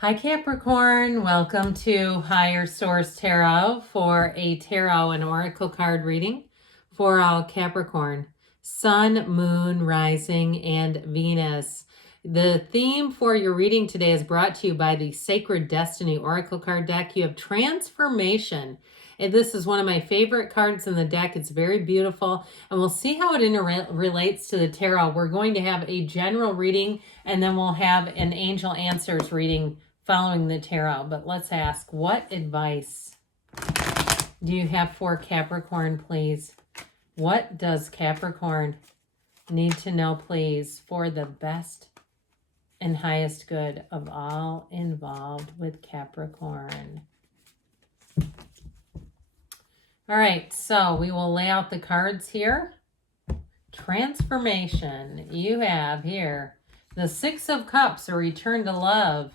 Hi Capricorn, welcome to Higher Source Tarot for a tarot and oracle card reading for all Capricorn, Sun, Moon, Rising, and Venus. The theme for your reading today is brought to you by the Sacred Destiny Oracle card deck. You have Transformation. And this is one of my favorite cards in the deck. It's very beautiful, and we'll see how it relates to the tarot. We're going to have a general reading, and then we'll have an angel answers reading following the tarot. But let's ask, what advice do you have for Capricorn, please? What does Capricorn need to know, please, for the best and highest good of all involved with Capricorn? All right, so we will lay out the cards here. Transformation. You have here the Six of Cups, a return to love.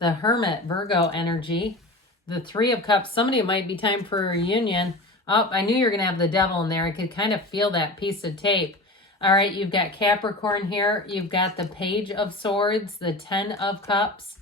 The Hermit, Virgo energy. The Three of Cups, somebody, it might be time for a reunion. Oh, I knew you were going to have the Devil in there. I could kind of feel that piece of tape. All right, you've got Capricorn here. You've got the Page of Swords, the Ten of Cups,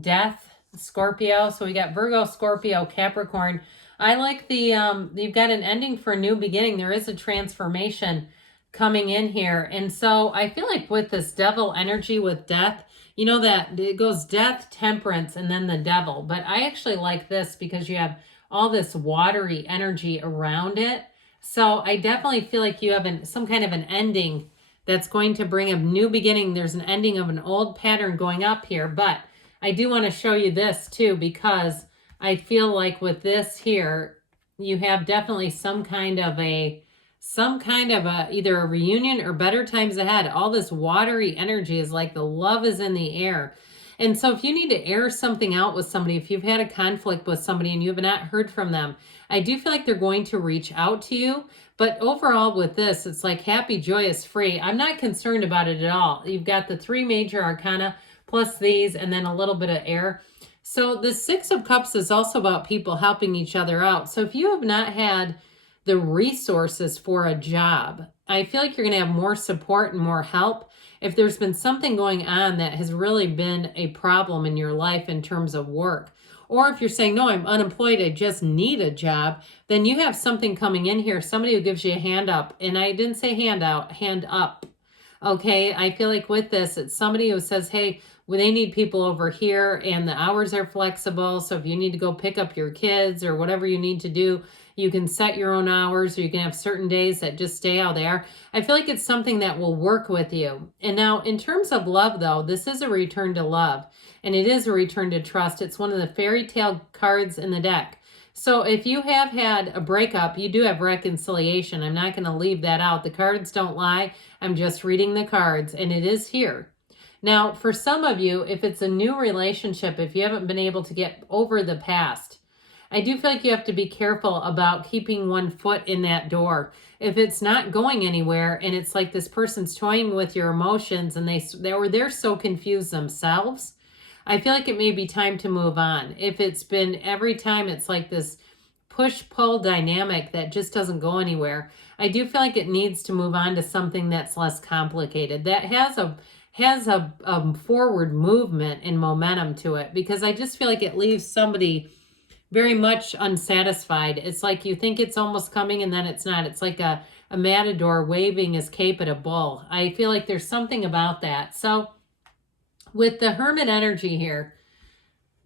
Death, Scorpio. So we got Virgo, Scorpio, Capricorn. I like the, you've got an ending for a new beginning. There is a transformation coming in here. And so I feel like with this Devil energy with Death, you know that it goes Death, Temperance, and then the Devil. But I actually like this because you have all this watery energy around it. So I definitely feel like you have some kind of an ending that's going to bring a new beginning. There's an ending of an old pattern going up here. But I do want to show you this too, because I feel like with this here, you have definitely some kind of a either a reunion or better times ahead. All this watery energy is like the love is in the air. And so if you need to air something out with somebody, if you've had a conflict with somebody and you have not heard from them, I do feel like they're going to reach out to you. But overall with this, it's like happy, joyous, free. I'm not concerned about it at all. You've got the three major arcana plus these and then a little bit of air. So the Six of Cups is also about people helping each other out. So if you have not had the resources for a job, I feel like you're going to have more support and more help. If there's been something going on that has really been a problem in your life in terms of work, or if you're saying, no, I'm unemployed, I just need a job, then you have something coming in here, somebody who gives you a hand up. And I didn't say hand out, hand up. Okay, I feel like with this, it's somebody who says, hey, well, they need people over here and the hours are flexible. So if you need to go pick up your kids or whatever you need to do, you can set your own hours, or you can have certain days that just stay out there. I feel like it's something that will work with you. And now in terms of love, though, this is a return to love, and it is a return to trust. It's one of the fairy tale cards in the deck. So if you have had a breakup, you do have reconciliation. I'm not going to leave that out. The cards don't lie. I'm just reading the cards, and it is here. Now, for some of you, if it's a new relationship, if you haven't been able to get over the past, I do feel like you have to be careful about keeping one foot in that door. If it's not going anywhere and it's like this person's toying with your emotions and they're so confused themselves, I feel like it may be time to move on. If it's been every time it's like this push-pull dynamic that just doesn't go anywhere, I do feel like it needs to move on to something that's less complicated, that has a forward movement and momentum to it, because I just feel like it leaves somebody very much unsatisfied. It's like you think it's almost coming and then it's not. It's like a matador waving his cape at a bull. I feel like there's something about that. So with the Hermit energy here,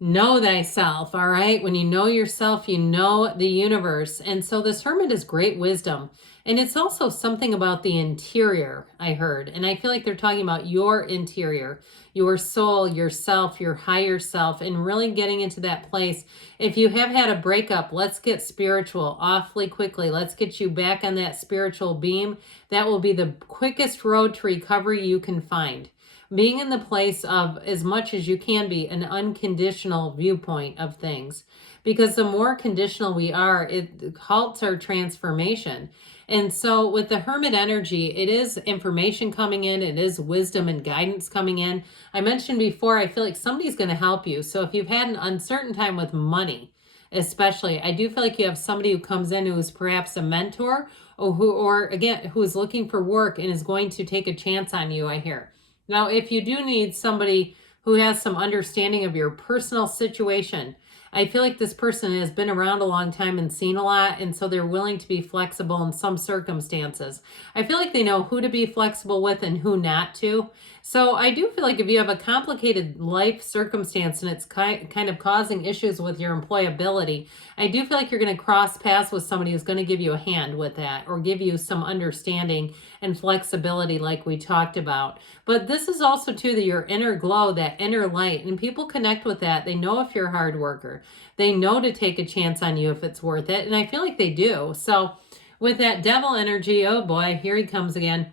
know thyself, all right? When you know yourself, you know the universe. And so this Hermit is great wisdom. And it's also something about the interior, I heard. And I feel like they're talking about your interior, your soul, yourself, your higher self, and really getting into that place. If you have had a breakup, let's get spiritual awfully quickly. Let's get you back on that spiritual beam. That will be the quickest road to recovery you can find. Being in the place of, as much as you can be, an unconditional viewpoint of things. Because the more conditional we are, it halts our transformation. And so with the Hermit energy, it is information coming in. It is wisdom and guidance coming in. I mentioned before, I feel like somebody's going to help you. So if you've had an uncertain time with money, especially, I do feel like you have somebody who comes in who is perhaps a mentor, or who is looking for work and is going to take a chance on you, I hear. Now, if you do need somebody who has some understanding of your personal situation. I feel like this person has been around a long time and seen a lot, and so they're willing to be flexible in some circumstances. I feel like they know who to be flexible with and who not to. So I do feel like if you have a complicated life circumstance and it's kind of causing issues with your employability, I do feel like you're going to cross paths with somebody who's going to give you a hand with that or give you some understanding and flexibility like we talked about. But this is also too your inner glow, that inner light, and people connect with that. They know if you're a hard worker. They know to take a chance on you if it's worth it, and I feel like they do. So with that devil energy, oh boy, here he comes again.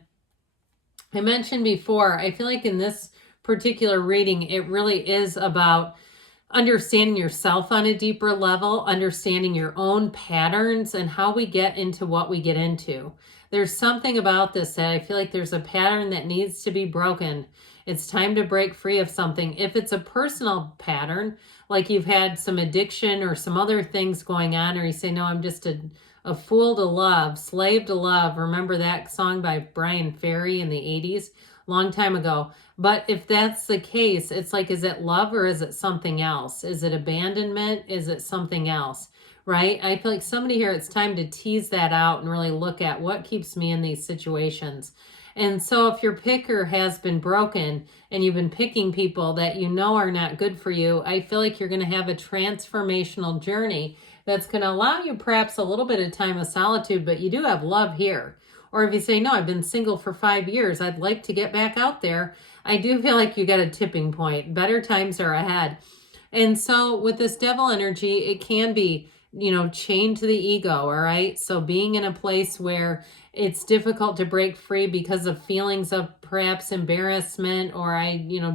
I mentioned before, I feel like in this particular reading, it really is about understanding yourself on a deeper level, understanding your own patterns and how we get into what we get into. There's something about this that I feel like there's a pattern that needs to be broken. It's time to break free of something. If it's a personal pattern, like you've had some addiction or some other things going on, or you say, no, I'm just a fool to love, slave to love. Remember that song by Brian Ferry in the 80s? Long time ago. But if that's the case, it's like, is it love or is it something else? Is it abandonment? Is it something else? Right? I feel like somebody here, it's time to tease that out and really look at what keeps me in these situations. And so if your picker has been broken and you've been picking people that you know are not good for you, I feel like you're going to have a transformational journey that's going to allow you perhaps a little bit of time of solitude, but you do have love here. Or if you say, no, I've been single for 5 years, I'd like to get back out there. I do feel like you got a tipping point. Better times are ahead. And so with this devil energy, it can be, chained to the ego, all right? So being in a place where it's difficult to break free because of feelings of perhaps embarrassment or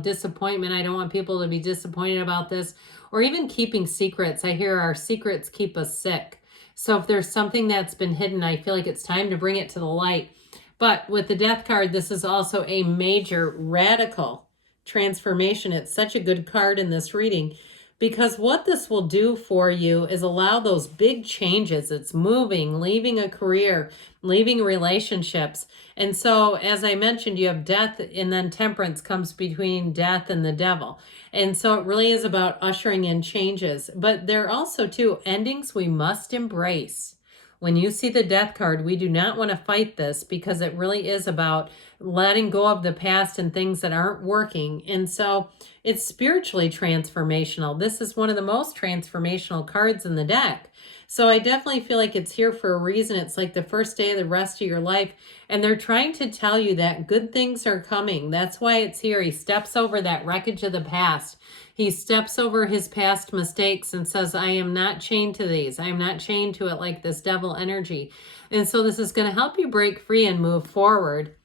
disappointment. I don't want people to be disappointed about this. Or even keeping secrets. I hear our secrets keep us sick. So if there's something that's been hidden, I feel like it's time to bring it to the light. But with the Death card, this is also a major radical transformation. It's such a good card in this reading because what this will do for you is allow those big changes. It's moving, leaving a career, leaving relationships. And so, as I mentioned, you have death, and then temperance comes between death and the devil. And so it really is about ushering in changes. But there are also, too, endings we must embrace. When you see the Death card, we do not want to fight this because it really is about letting go of the past and things that aren't working. And so it's spiritually transformational. This is one of the most transformational cards in the deck. So I definitely feel like it's here for a reason. It's like the first day of the rest of your life. And they're trying to tell you that good things are coming. That's why it's here. He steps over that wreckage of the past. He steps over his past mistakes and says, I am not chained to these. I am not chained to it like this devil energy. And so this is going to help you break free and move forward.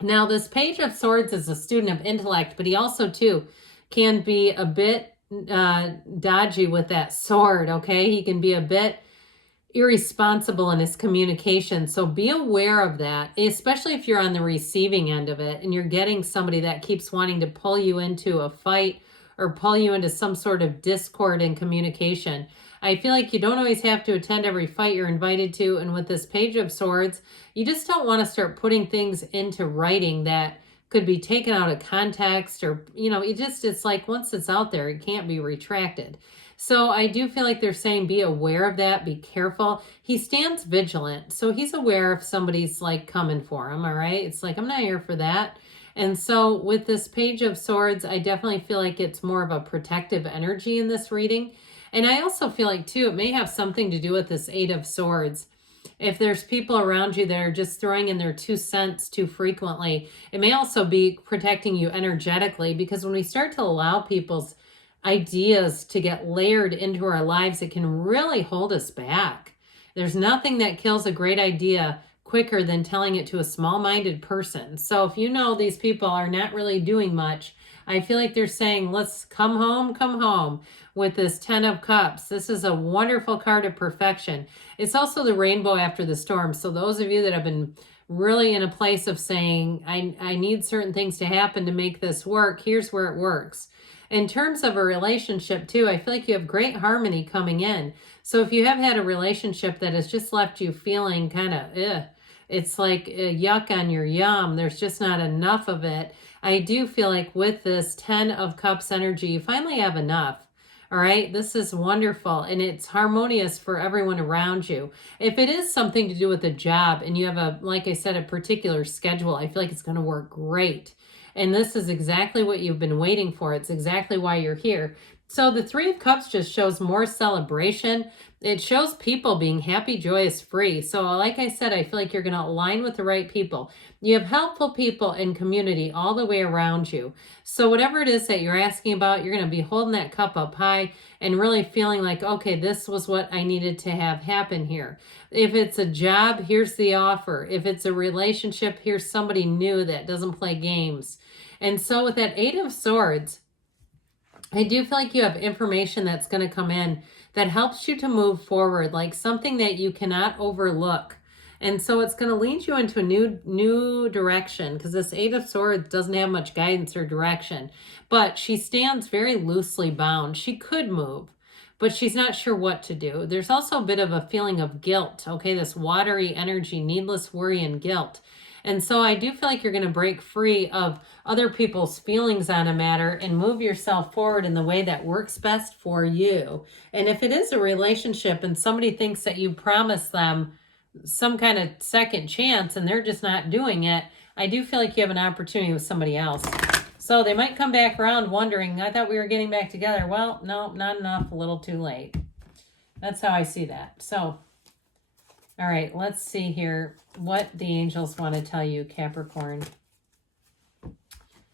Now, this Page of Swords is a student of intellect, but he also, too, can be a bit dodgy with that sword, okay? He can be a bit irresponsible in his communication. So be aware of that, especially if you're on the receiving end of it and you're getting somebody that keeps wanting to pull you into a fight or pull you into some sort of discord in communication. I feel like you don't always have to attend every fight you're invited to. And with this Page of Swords, you just don't want to start putting things into writing that could be taken out of context or, it's like once it's out there, it can't be retracted. So I do feel like they're saying be aware of that, be careful. He stands vigilant. So he's aware if somebody's like coming for him, all right? It's like, I'm not here for that. And so with this Page of Swords, I definitely feel like it's more of a protective energy in this reading. And I also feel like, too, it may have something to do with this Eight of Swords. If there's people around you that are just throwing in their 2 cents too frequently, it may also be protecting you energetically, because when we start to allow people's ideas to get layered into our lives, it can really hold us back. There's nothing that kills a great idea quicker than telling it to a small-minded person. So if you know these people are not really doing much, I feel like they're saying, let's come home with this 10 of Cups. This is a wonderful card of perfection. It's also the rainbow after the storm. So those of you that have been really in a place of saying, I need certain things to happen to make this work, here's where it works. In terms of a relationship too, I feel like you have great harmony coming in. So if you have had a relationship that has just left you feeling kind of, it's like yuck on your yum, there's just not enough of it. I do feel like with this 10 of Cups energy, you finally have enough. All right, this is wonderful and it's harmonious for everyone around you. If it is something to do with a job and you have a, like I said, a particular schedule, I feel like it's going to work great. And this is exactly what you've been waiting for. It's exactly why you're here. So the Three of Cups just shows more celebration. It shows people being happy, joyous, free. So like I said, I feel like you're going to align with the right people. You have helpful people in community all the way around you. So whatever it is that you're asking about, you're going to be holding that cup up high and really feeling like, okay, this was what I needed to have happen here. If it's a job, here's the offer. If it's a relationship, here's somebody new that doesn't play games. And so with that Eight of Swords, I do feel like you have information that's going to come in that helps you to move forward, like something that you cannot overlook. And so it's going to lead you into a new direction, because this Eight of Swords doesn't have much guidance or direction, but she stands very loosely bound. She could move, but she's not sure what to do. There's also a bit of a feeling of guilt, okay? This watery energy, needless worry and guilt. And so I do feel like you're going to break free of other people's feelings on a matter and move yourself forward in the way that works best for you. And if it is a relationship and somebody thinks that you promised them some kind of second chance and they're just not doing it, I do feel like you have an opportunity with somebody else. So they might come back around wondering, I thought we were getting back together. Well, no, not enough, a little too late. That's how I see that. So, all right, let's see here what the angels want to tell you, Capricorn.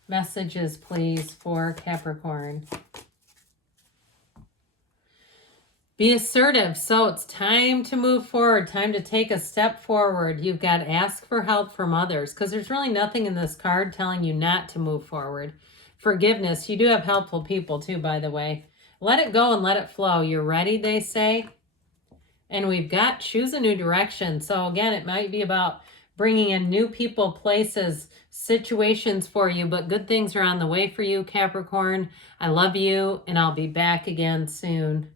Messages, please, for Capricorn. Be assertive. So it's time to move forward, time to take a step forward. You've got to ask for help from others, because there's really nothing in this card telling you not to move forward. Forgiveness. You do have helpful people too, by the way. Let it go and let it flow. You're ready, they say. And we've got choose a new direction. So again, it might be about bringing in new people, places, situations for you, but good things are on the way for you, Capricorn. I love you, and I'll be back again soon.